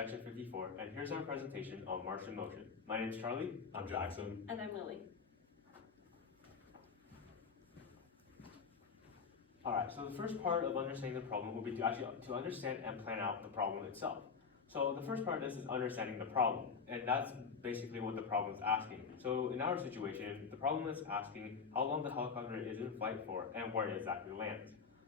section 54, and here's our presentation on Martian motion. My name is Charlie. I'm Jackson. And I'm Lily. Alright, so the first part of understanding the problem will be to understand and plan out the problem itself. So the first part of this is understanding the problem, and that's basically what the problem is asking. So in our situation, the problem is asking how long the helicopter is in flight for and where it exactly lands.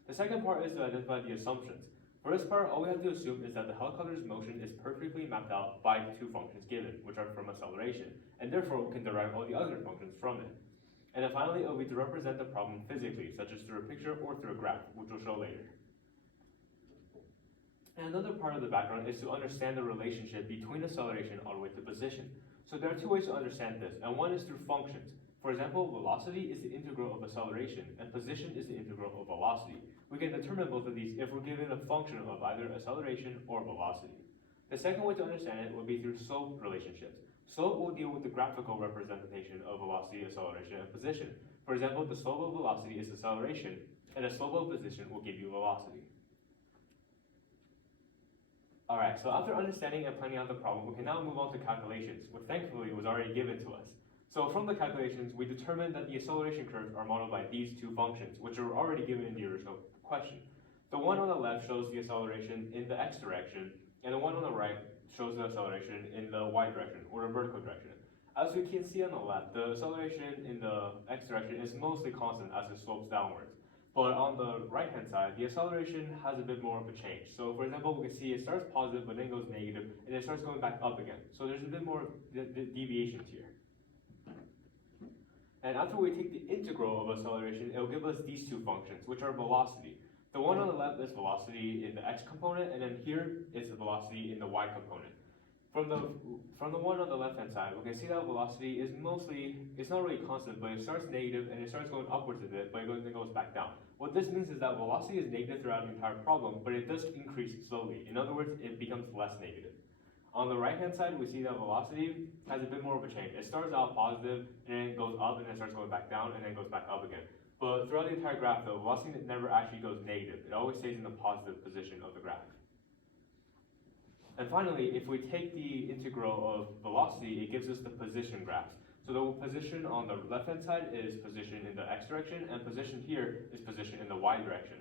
The second part is to identify the assumptions. For this part, all we have to assume is that the helicopter's motion is perfectly mapped out by the two functions given, which are from acceleration, and therefore we can derive all the other functions from it. And then finally, it will be to represent the problem physically, such as through a picture or through a graph, which we'll show later. And another part of the background is to understand the relationship between acceleration all the way to position. So there are two ways to understand this, and one is through functions. For example, velocity is the integral of acceleration, and position is the integral of velocity. We can determine both of these if we're given a function of either acceleration or velocity. The second way to understand it will be through slope relationships. Slope will deal with the graphical representation of velocity, acceleration, and position. For example, the slope of velocity is acceleration, and the slope of position will give you velocity. Alright, so after understanding and planning out the problem, we can now move on to calculations, which thankfully was already given to us. So from the calculations, we determined that the acceleration curves are modeled by these two functions, which were already given in the original question. The one on the left shows the acceleration in the x direction, and the one on the right shows the acceleration in the y direction, or the vertical direction. As we can see on the left, the acceleration in the x direction is mostly constant as it slopes downwards. But on the right-hand side, the acceleration has a bit more of a change. So for example, we can see it starts positive, but then goes negative, and it starts going back up again. So there's a bit more deviations here. And after we take the integral of acceleration, it will give us these two functions, which are velocity. The one on the left is velocity in the x component, and then here is the velocity in the y component. From the one on the left-hand side, we can see that velocity is it's not really constant, but it starts negative and it starts going upwards a bit, but it goes back down. What this means is that velocity is negative throughout the entire problem, but it does increase slowly. In other words, it becomes less negative. On the right-hand side, we see that velocity has a bit more of a change. It starts out positive, and then it goes up, and then starts going back down, and then goes back up again. But throughout the entire graph, the velocity never actually goes negative. It always stays in the positive position of the graph. And finally, if we take the integral of velocity, it gives us the position graphs. So the position on the left-hand side is position in the x direction, and position here is position in the y direction.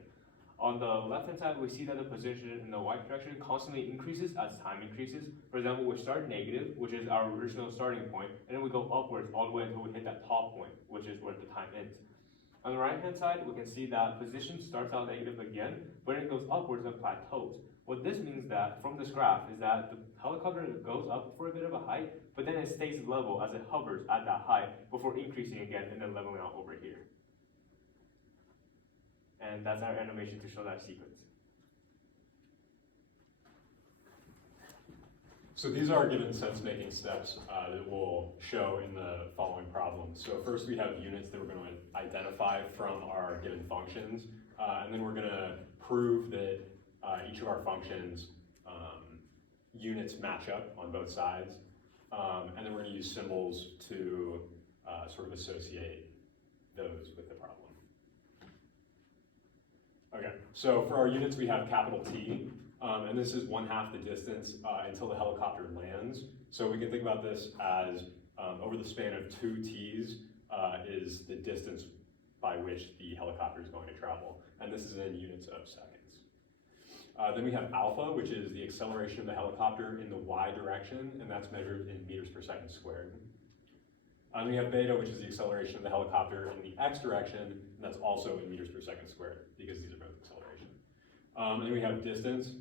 On the left-hand side, we see that the position in the y direction constantly increases as time increases. For example, we start negative, which is our original starting point, and then we go upwards all the way until we hit that top point, which is where the time ends. On the right-hand side, we can see that position starts out negative again, but it goes upwards and plateaus. What this means that from this graph is that the helicopter goes up for a bit of a height, but then it stays level as it hovers at that height before increasing again and then leveling out over here. And that's our animation to show that sequence. So these are given sense-making steps that we'll show in the following problems. So first we have units that we're going to identify from our given functions, and then we're going to prove that each of our functions units match up on both sides, and then we're going to use symbols to sort of associate those with the problem. Okay, so for our units we have capital T, and this is 1/2 the distance until the helicopter lands. So we can think about this as over the span of 2 T's is the distance by which the helicopter is going to travel, and this is in units of seconds. Then we have alpha, which is the acceleration of the helicopter in the y direction, and that's measured in meters per second squared. And we have beta, which is the acceleration of the helicopter in the x direction, and that's also in meters per second squared, because these are both acceleration. And then we have distance,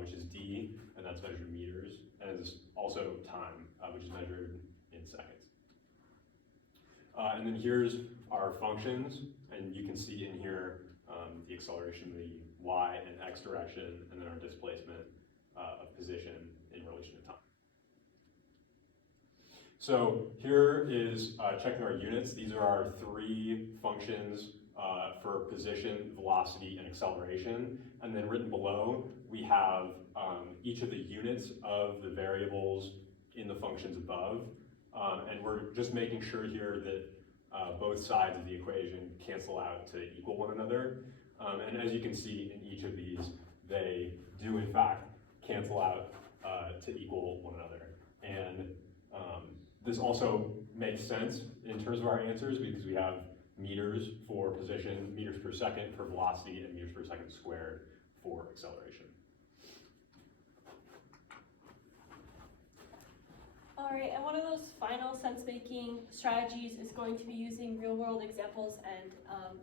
which is d, and that's measured in meters, and is also time, which is measured in seconds. And then here's our functions, and you can see in here the acceleration in the y and x direction, and then our displacement of position in relation to time. So here is checking our units. These are our 3 functions for position, velocity, and acceleration. And then written below, we have each of the units of the variables in the functions above. And we're just making sure here that both sides of the equation cancel out to equal one another. And as you can see in each of these, they do in fact cancel out to equal one another. And this also makes sense in terms of our answers because we have meters for position, meters per second for velocity, and meters per second squared for acceleration. All right, and one of those final sense-making strategies is going to be using real-world examples and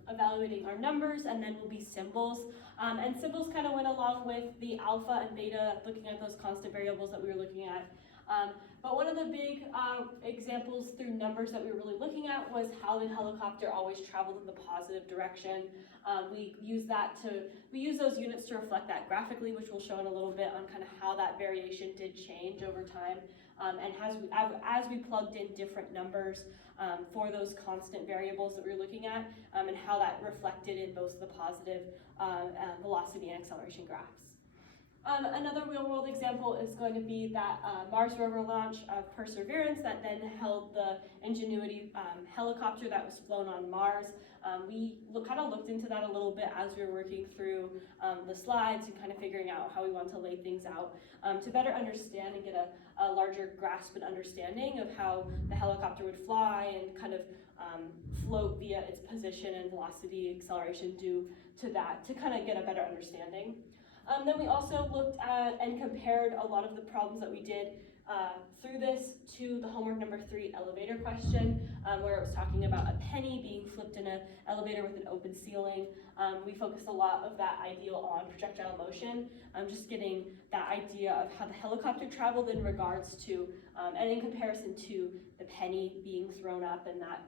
evaluating our numbers, and then will be symbols. And symbols kind of went along with the alpha and beta, looking at those constant variables that we were looking at. But one of the big examples through numbers that we were really looking at was how the helicopter always traveled in the positive direction. We use those units to reflect that graphically, which we'll show in a little bit on kind of how that variation did change over time. And as we plugged in different numbers for those constant variables that we were looking at, and how that reflected in both the positive velocity and acceleration graphs. Another real-world example is going to be that Mars rover launch of Perseverance that then held the Ingenuity helicopter that was flown on Mars. We kind of looked into that a little bit as we were working through the slides and kind of figuring out how we want to lay things out to better understand and get a larger grasp and understanding of how the helicopter would fly and kind of float via its position and velocity acceleration due to that to kind of get a better understanding. Then we also looked at and compared a lot of the problems that we did through this to the homework number 3 elevator question, where it was talking about a penny being flipped in an elevator with an open ceiling. We focused a lot of that ideal on projectile motion, just getting that idea of how the helicopter traveled in regards to, and in comparison to the penny being thrown up and that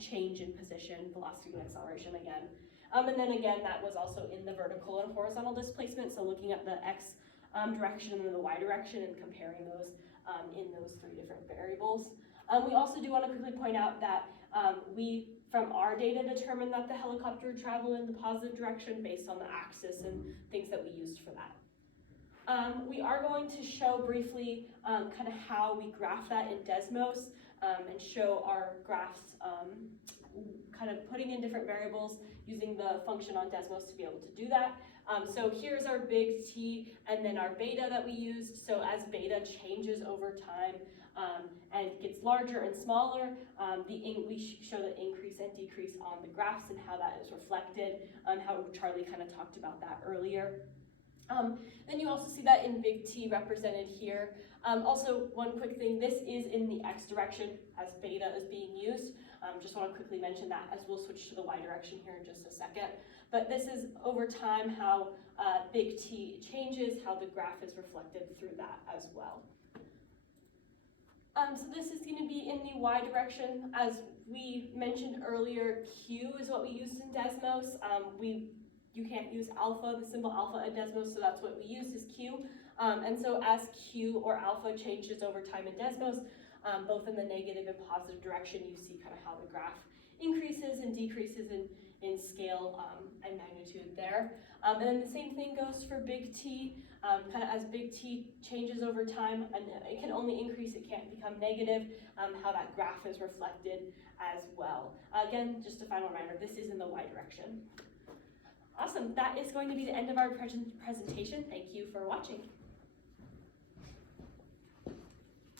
change in position, velocity, and acceleration again. And then again, that was also in the vertical and horizontal displacement, so looking at the x direction and the y direction and comparing those in those 3 different variables. We also do want to quickly point out that we, from our data, determined that the helicopter would travel in the positive direction based on the axis and things that we used for that. We are going to show briefly kind of how we graph that in Desmos and show our graphs kind of putting in different variables using the function on Desmos to be able to do that. So here's our big T and then our beta that we used. So as beta changes over time and gets larger and smaller, we show the increase and decrease on the graphs and how that is reflected, how Charlie kind of talked about that earlier. Then you also see that in big T represented here. Also, one quick thing, this is in the x direction as beta is being used. Just want to quickly mention that as we'll switch to the y direction here in just a second. But this is over time how big T changes, how the graph is reflected through that as well. So this is going to be in the y direction. As we mentioned earlier, Q is what we used in Desmos. You can't use alpha, the symbol alpha in Desmos, so that's what we use is Q. And so as Q or alpha changes over time in Desmos, both in the negative and positive direction, you see kind of how the graph increases and decreases in scale and magnitude there. And then the same thing goes for big T, kind of as big T changes over time, and it can only increase, it can't become negative, how that graph is reflected as well. Again, just a final reminder, this is in the y direction. Awesome, that is going to be the end of our presentation. Thank you for watching.